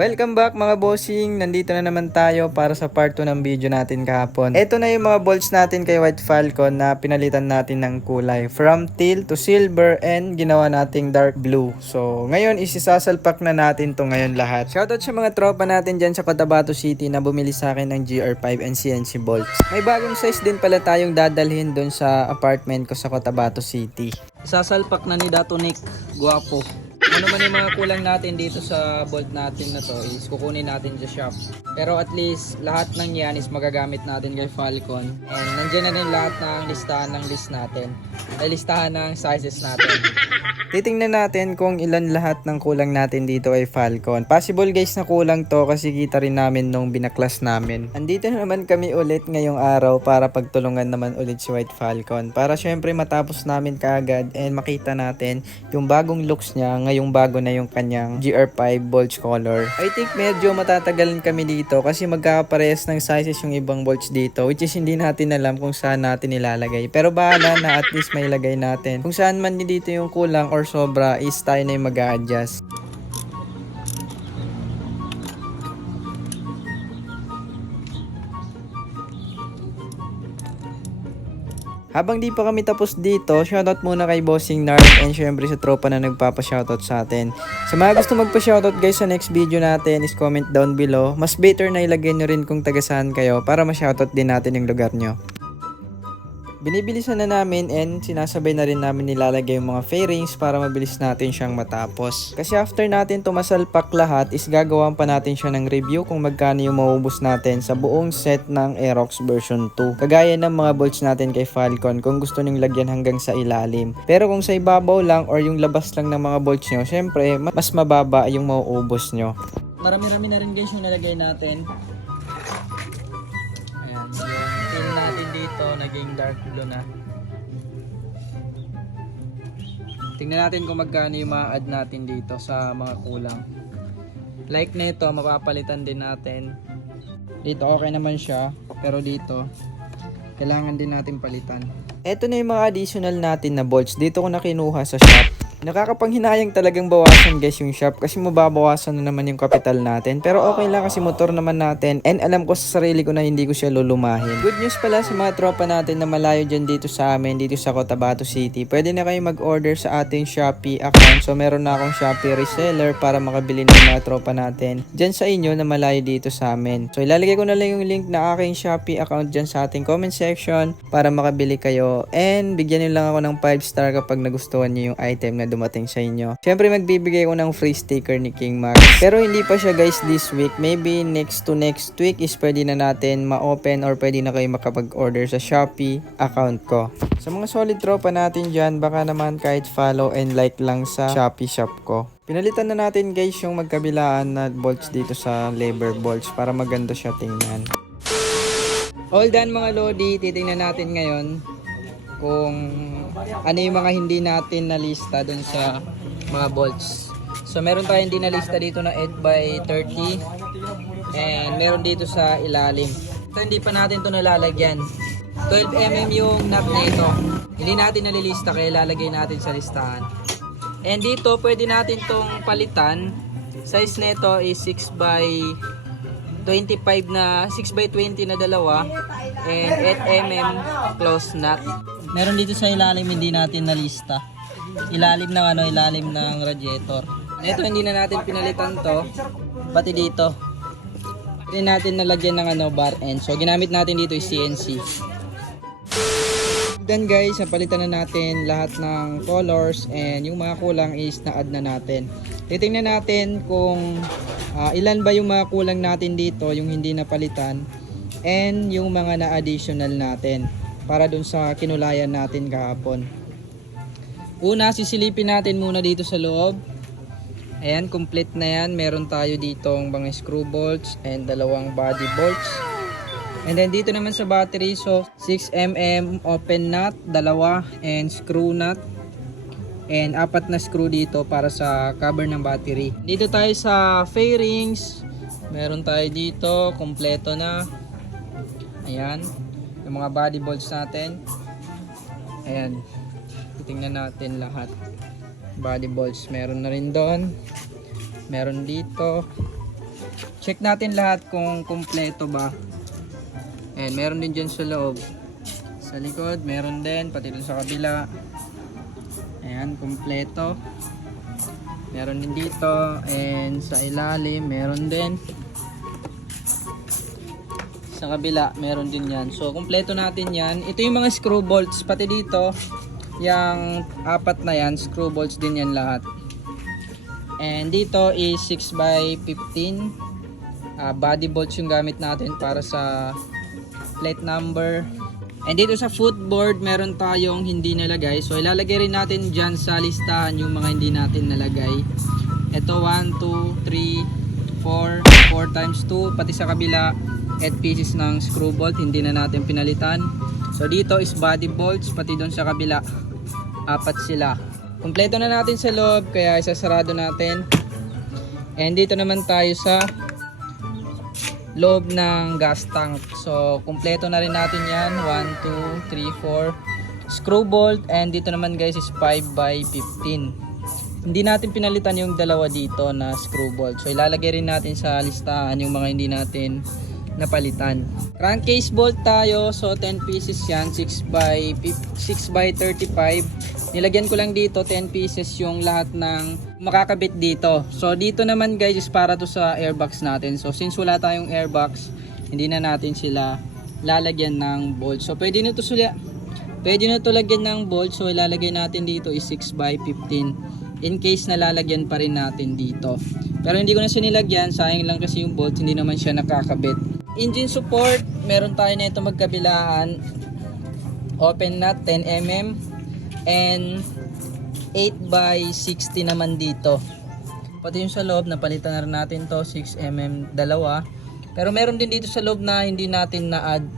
Welcome back mga bossing, nandito na naman tayo para sa part 2 ng video natin kahapon. Ito na yung mga bolts natin kay White Falcon na pinalitan natin ng kulay. From teal to silver and ginawa nating dark blue. So ngayon isisasalpak na natin to ngayon lahat. Shoutout sa mga tropa natin dyan sa Cotabato City na bumili sa akin ng GR5 and CNC bolts. May bagong size din pala tayong dadalhin doon sa apartment ko sa Cotabato City. Isasalpak na ni Dato Nick, guwapo. Ano man yung mga kulang natin dito sa bolt natin na to is kukunin natin sa shop. Pero at least lahat ng yan is magagamit natin kay Falcon. And nandiyan na rin lahat ng listahan ng list natin. Ay listahan ng sizes natin. Titingnan natin kung ilan lahat ng kulang natin dito kay Falcon. Possible guys na kulang to kasi kita rin namin nung binaklas namin. Andito na naman kami ulit ngayong araw para pagtulungan naman ulit si White Falcon. Para syempre matapos namin kaagad and makita natin yung bagong looks niya ngayong bago na yung kanyang GR5 bolts color. I think medyo matatagalan kami dito kasi magkakaparehas ng sizes yung ibang bolts dito, which is hindi natin alam kung saan natin ilalagay. Pero bahala na, at least may lagay natin. Kung saan man dito yung kulang or sobra is tayo na yung mag-a-adjust. Habang di pa kami tapos dito, shoutout muna kay Bossing Nard and syempre sa tropa na nagpapa-shoutout sa atin. Sa mga gusto magpa-shoutout guys sa next video natin is comment down below. Mas better na ilagay nyo rin kung taga-saan kayo para ma-shoutout din natin yung lugar nyo. Binibilisan na namin and sinasabay na rin namin nilalagay yung mga fairings para mabilis natin siyang matapos. Kasi after natin tumasalpak lahat is gagawan pa natin siya ng review kung magkano yung maubos natin sa buong set ng Aerox version 2. Kagaya ng mga bolts natin kay Falcon kung gusto nyong lagyan hanggang sa ilalim. Pero kung sa ibabaw lang or yung labas lang ng mga bolts nyo, syempre mas mababa yung mauubos nyo. Marami-rami na rin guys yung nalagay natin. Yung natin dito naging dark blue na. Tingnan natin kung magkano yung ma-add natin dito sa mga kulang. Like nito, mapapalitan din natin. Dito okay naman siya, pero dito kailangan din natin palitan. Ito na yung mga additional natin na bolts. Dito ko na kinuha sa shop. Nakakapanghinayang talagang bawasan guys yung shop kasi mababawasan na naman yung kapital natin. Pero okay lang kasi motor naman natin and alam ko sa sarili ko na hindi ko siya lulumahin. Good news pala sa mga tropa natin na malayo dyan dito sa amin, dito sa Cotabato City. Pwede na kayo mag-order sa ating Shopee account. So meron na akong Shopee reseller para makabili ng mga tropa natin dyan sa inyo na malayo dito sa amin. So ilalagay ko na lang yung link na aking Shopee account dyan sa ating comment section para makabili kayo. And bigyan nyo lang ako ng 5 star kapag nagustuhan nyo yung item na dumating sa inyo. Syempre magbibigay ko ng free sticker ni King Max. Pero hindi pa siya guys this week. Maybe next week is pwede na natin ma-open or pwede na kayo makapag-order sa Shopee account ko. Sa mga solid tropa natin dyan, baka naman kahit follow and like lang sa Shopee shop ko. Pinalitan na natin guys yung magkabilaan na bolts dito sa lever bolts para maganda siya tingnan. All done mga lodi, titingnan natin ngayon kung ano yung mga hindi natin na lista dun sa mga bolts. So meron tayong hindi na lista dito na 8x30 and meron dito sa ilalim. Ito hindi pa natin to nalalagyan. 12mm yung nut na ito. Hindi natin nalilista kaya lalagay natin sa listahan. And dito pwede natin tong palitan. Size nito is 6x25 na 6x20 na dalawa and 8mm close nut. Meron dito sa ilalim hindi natin nalista. Ilalim ng ilalim ng radiator. Ito hindi na natin pinalitan to. Pati dito. Hindi natin nalagyan ng bar end. So ginamit natin dito is CNC. Then guys, napalitan na natin lahat ng colors and yung mga kulang is na-add na natin. Titingnan natin kung ilan ba yung mga kulang natin dito, yung hindi napalitan and yung mga na-additional natin para dun sa kinulayan natin kahapon. Una, sisilipin natin muna dito sa loob. Ayan, complete na yan. Meron tayo dito ang mga screw bolts and dalawang body bolts. And then dito naman sa battery, so 6mm open nut, dalawa and screw nut. And 4 na screw dito para sa cover ng battery. Dito tayo sa fairings. Meron tayo dito, kompleto na. Ayan. Yung mga body bolts natin. Ayan. Titingnan natin lahat. Body bolts meron na rin doon. Meron dito. check natin lahat kung kumpleto ba. And meron din dyan sa loob. Sa likod, meron din. Pati dun sa kabila. Ayan, kumpleto. Meron din dito. And sa ilalim, meron din. Sa kabila, meron din yan. So, kumpleto natin yan. Ito yung mga screw bolts. Pati dito, yung apat na yan, screw bolts din yan lahat. And dito is 6x15. Body bolts yung gamit natin para sa plate number. And dito sa footboard, meron tayong hindi nalagay. So, ilalagay rin natin dyan sa listahan yung mga hindi natin nalagay. Ito, 1, 2, 3, 4, 4 times 2. Pati sa kabila, 8 pieces ng screw bolt. Hindi na natin pinalitan. So, dito is body bolts. Pati doon sa kabila, 4 sila. Kompleto na natin sa loob, kaya isasarado natin. And dito naman tayo sa loob ng gas tank. So, kumpleto na rin natin yan. 1, 2, 3, 4 screw bolt. And dito naman guys is 5x15. Hindi natin pinalitan yung dalawa dito na screw bolt. So, ilalagay rin natin sa listahan yung mga hindi natin napalitan. Crankcase bolt tayo. So, 10 pieces yan. 6x35. Nilagyan ko lang dito 10 pieces yung lahat ng makakabit dito. So dito naman guys is para to sa airbox natin. So since wala tayong airbox, hindi na natin sila lalagyan ng bolt. So pwede na to lagyan ng bolt. So ilalagay natin dito is 6x15 in case na lalagyan pa rin natin dito. Pero hindi ko na siya nilagyan, sayang lang kasi yung bolt, hindi naman siya nakakabit. Engine support, meron tayo na ito magkabilaan. Open nut 10mm. And 8x60 naman dito. Pati yung sa loob, napalitan na rin natin to, 6mm dalawa. Pero meron din dito sa loob na hindi natin na-add.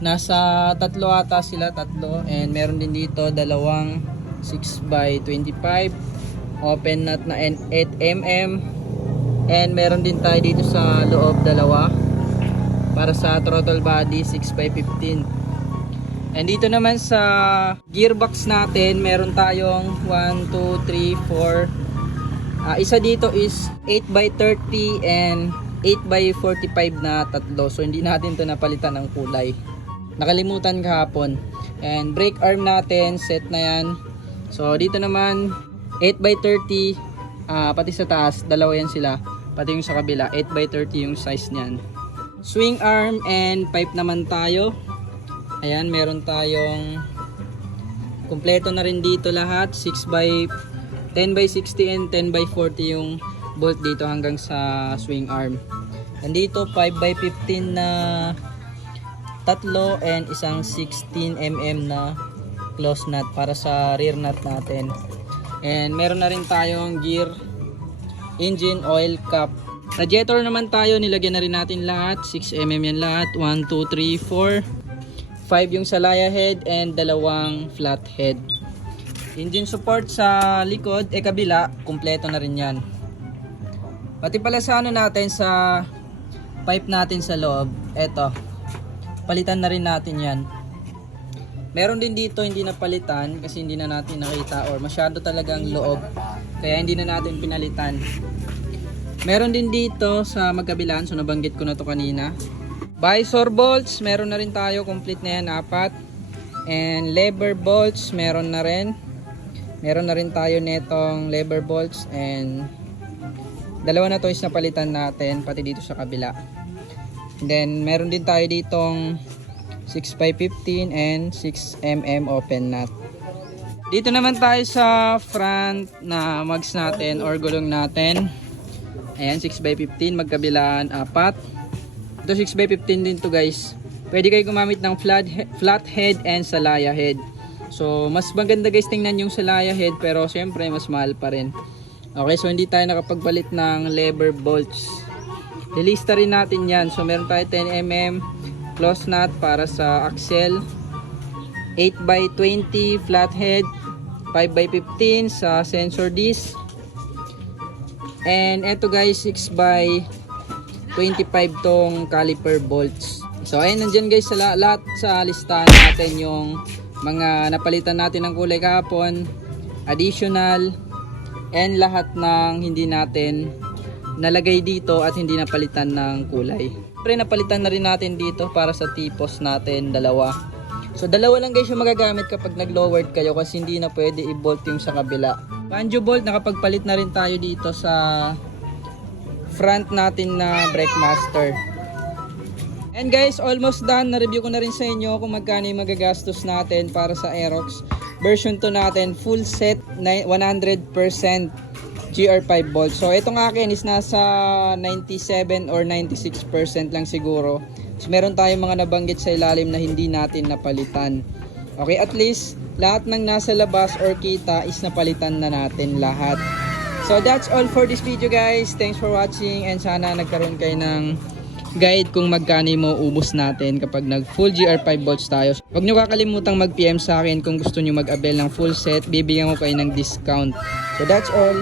Nasa tatlo ata sila, tatlo. And meron din dito dalawang 6x25. Open nut na 8mm. And meron din tayo dito sa loob dalawa. Para sa throttle body, 6x15. And dito naman sa gearbox natin, meron tayong 1, 2, 3, 4. Isa dito is 8x30 and 8x45 na tatlo. So hindi natin to napalitan ng kulay. Nakalimutan kahapon. And brake arm natin, set na yan. So dito naman 8x30, pati sa taas, dalawa yan sila. Pati yung sa kabila, 8x30 yung size niyan. Swing arm and pipe naman tayo. Ayan, meron tayong kumpleto na rin dito lahat. 10x60 and 10x40 yung bolt dito hanggang sa swing arm. And dito 5x15 na tatlo and isang 16mm na close nut para sa rear nut natin. And meron na rin tayong gear, engine oil cap. Radiator naman tayo, nilagyan na rin natin lahat. 6mm yan lahat. 1, 2, 3, 4. 5 yung salaya head and dalawang flat head. Engine support sa likod, kabila, kumpleto na rin yan. Pati pala sa ano natin, sa pipe natin sa loob, eto, palitan na rin natin yan. Meron din dito hindi na palitan kasi hindi na natin nakita or masyado talagang loob, kaya hindi na natin pinalitan. Meron din dito sa magkabilaan, so nabanggit ko na to kanina. Visor bolts, meron na rin tayo, complete na yan, 4. And lever bolts, meron na rin. Meron na rin tayo netong lever bolts and dalawa na to is napalitan natin, pati dito sa kabila. And then meron din tayo ditong 6x15 and 6mm open nut. Dito naman tayo sa front na mags natin or gulong natin. Ayan, 6x15, magkabilaan 4. Ito 6x15 din to guys. Pwede kayo gumamit ng flat head and salaya head. So mas maganda guys tingnan yung salaya head, pero syempre mas mahal pa rin. Okay, so hindi tayo nakapagpalit ng lever bolts. Lilista rin natin yan. So meron tayo 10mm close nut para sa axle, 8x20 flat head, 5x15 sa sensor disc. And eto guys, 6x25 tong caliper bolts. So ayun, nandyan guys sa lahat sa listahan natin yung mga napalitan natin ng kulay kahapon, additional, and lahat ng hindi natin nalagay dito at hindi napalitan ng kulay. Siyempre napalitan na rin natin dito para sa tipos natin, dalawa. So dalawa lang guys yung magagamit kapag nag-lowered kayo kasi hindi na pwede i-bolt yung sa kabila. Banjo bolt, nakapagpalit na rin tayo dito sa front natin na brake master. And guys, almost done. Na-review ko na rin sa inyo kung magkano yung magagastos natin para sa Aerox version 2 natin. Full set 100% GR5 bolt. So itong akin is nasa 97 or 96% lang siguro. So meron tayong mga nabanggit sa ilalim na hindi natin napalitan. Okay, at least lahat ng nasa labas or kita is napalitan na natin lahat. So that's all for this video guys. Thanks for watching and sana nagkaroon kayo ng guide kung magkano mo ubos natin kapag nag full GR5 bolts tayo. Huwag nyo kakalimutang mag PM sa akin kung gusto nyo mag-avail ng full set. Bibigyan ko kayo ng discount. So that's all.